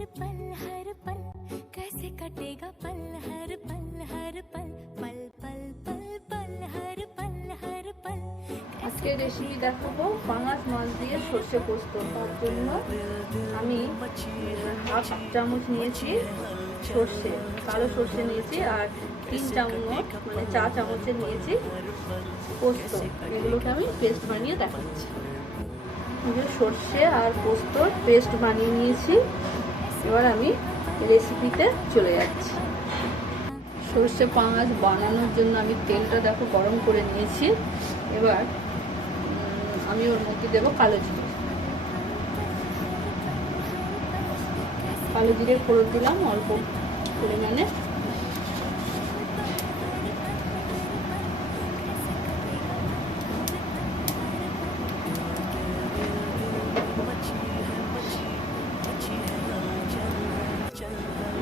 हर पल हर पल कैसे कटेगा पल हर पल हर पल पल पल पल पल हर पल हर पल আজকে রেসিপি দেখাবো পাঙাশ মাছ দিয়ে সর্ষে পোস্ত তার জন্য আমি হাফ চামচ নিয়েছি সর্ষে কালো সর্ষে নিয়েছি আর তিন চামচ মানে চা চামচের নিয়েছি পোস্ত এগুলোকে আমি পেস্ট বানিয়ে দেখাচ্ছি এই যে সর্ষে আর পোস্তর পেস্ট বানিয়ে নিয়েছি এবার আমি রেসিপিতে চলে যাচ্ছি। সর্ষে পাঁচ বানানোর জন্য আমি তেলটা দেখো গরম করে নিয়েছি। এবার আমি ওর মধ্যে দেবো কালো জিরে। কালো জিরে ফোড়ন দিলাম, অল্প পরিমাণে।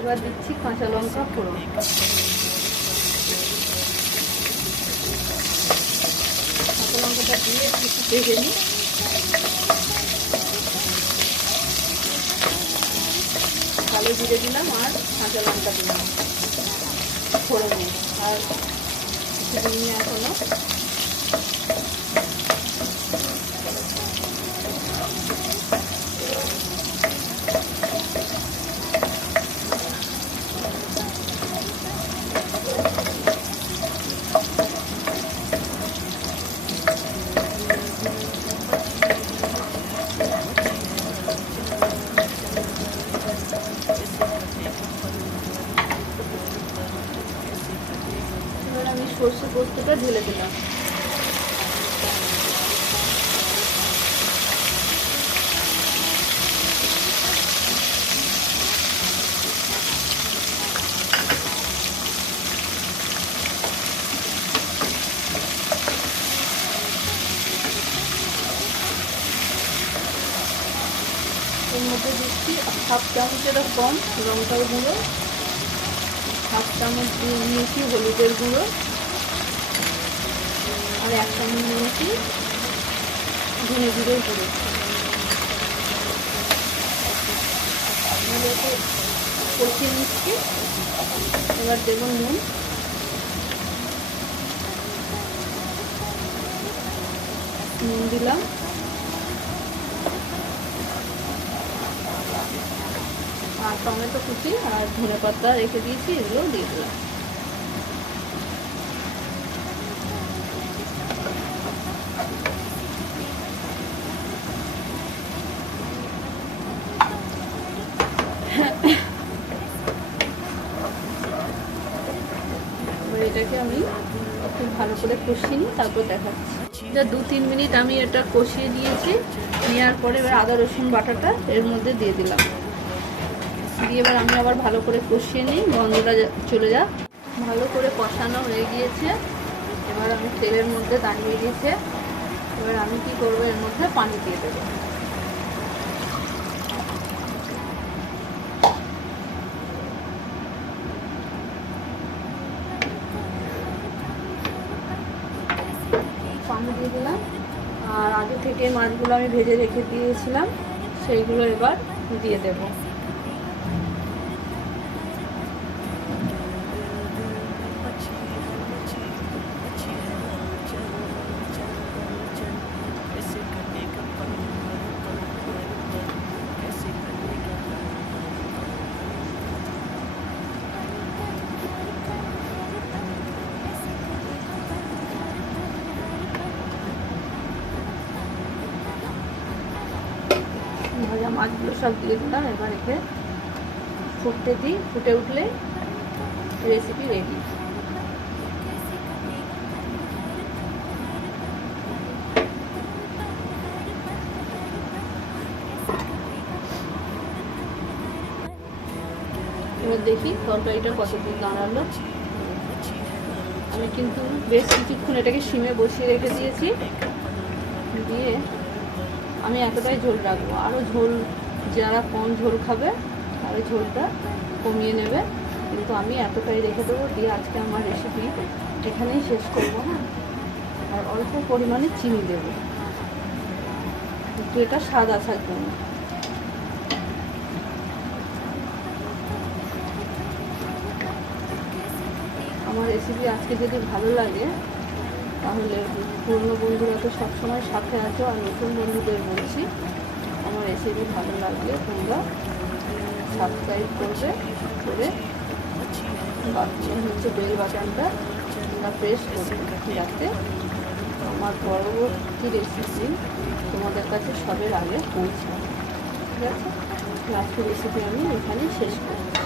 এবার দিচ্ছি, কাঁচা লঙ্কা ফোড়ন। কাঁচা লঙ্কাটা দিয়ে একটু ভেজে নিই। কালো জিরে দিলাম আর কাঁচা লঙ্কা দিলাম। ফোড়নে। আর কিছু দিন এখনও এবার আমি সর্ষে পোস্তটা ঢেলে দিলাম। এর মধ্যে দিচ্ছি হাফ চামচেরও কম লঙ্কার গুঁড়ো, হাফ চামচ নিয়েছি হলুদের গুঁড়ো। আর এক চামচ নিয়েছি। ধনে গুঁড়ো এগুলোকে কষিয়ে নিচ্ছি। এবার দেবো নুন। নুন দিলাম। আর টমেটো কুচি আর ধনে পাতা রেখে দিয়েছি এগুলো দিয়ে দিলাম এবার এটাকে আমি খুব ভালো করে কষিয়ে নিই, তারপর দেখাচ্ছি। এটা দু তিন মিনিট আমি এটা কষিয়ে দিয়েছি নেওয়ার পরে এবার আদা, রসুন, বাটাটা এর মধ্যে দিয়ে দিলাম। দিয়ে এবার আমি আবার ভালো করে কষিয়ে নিই, গন্ধটা চলে যাক। ভালো করে কষানো হয়ে গিয়েছে। এবার আমি তেলের মধ্যে দাঁড়িয়ে দিয়েছে এবার আমি কি করব? এর মধ্যে পানি দিয়ে দেবো। পানি দিয়ে দিলাম। আর আগে থেকে মাছগুলো আমি ভেজে রেখে দিয়েছিলাম, সেইগুলো এবার দিয়ে দেবো। মাছগুলো সব দিয়ে দিলাম, এবার একে ফুটতে দিই, ফুটে উঠলে রেসিপি রেডি এবার দেখি তরকারিটা কতদিন দাঁড়াল। আমি কিন্তু বেশ কিছুক্ষণ এটাকে সিমে বসিয়ে রেখে দিয়েছি। দিয়ে আমি এতটাই ঝোল রাখব। আরও ঝোল, যারা কম ঝোল খাবে, তারা ঝোলটা কমিয়ে নেবে। কিন্তু আমি এতটাই রেখে দেবো দিয়ে আজকে আমার রেসিপি এখানেই শেষ করব না আর অল্প পরিমাণে চিনি দেব। একটু এটা স্বাদ আসার জন্য আমার রেসিপি আজকে যদি ভালো লাগে তাহলে পুরনো বন্ধুরা তো সবসময় সাথে আছো, আর নতুন বন্ধুদের বলছি, আমার রেসিপি ভালো লাগলে তোমরা সাবস্ক্রাইব করবে, করে হচ্ছে বেল বাটনটা তোমরা প্রেস করবে, যাতে আমার পরবর্তী রেসিপি তোমাদের কাছে সবের আগে পৌঁছায়। ঠিক আছে? লাস্টের রেসিপি আমি এখানে শেষ করছি।